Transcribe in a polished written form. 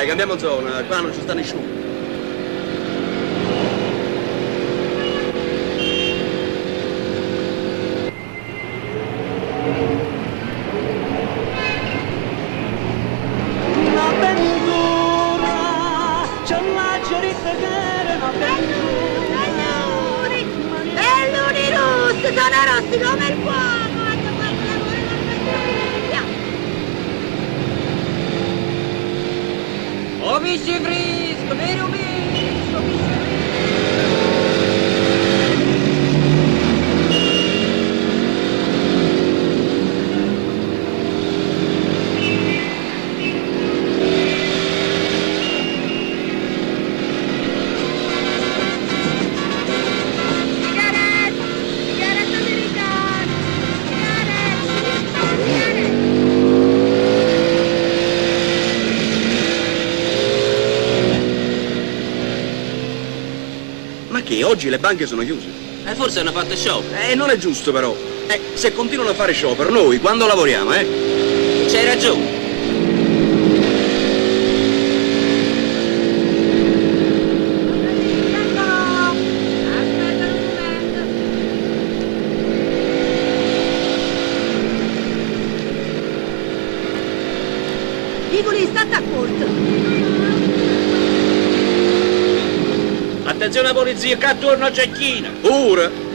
Dai, cambiamo zona, qua non ci sta nessuno. Belluni rossi, sono rossi come il fuoco! Ho visto i frisco, vero visto, ho visto i Sigarette americane! Sigarette! Ma che, oggi le banche sono chiuse? forse hanno fatto show. Non è giusto però. Se continuano a fare sciopero, noi quando lavoriamo, C'hai ragione. Aspetta un momento. Vigoli, state a corto. Attenzione polizia, che attorno a Cecchina. Pure?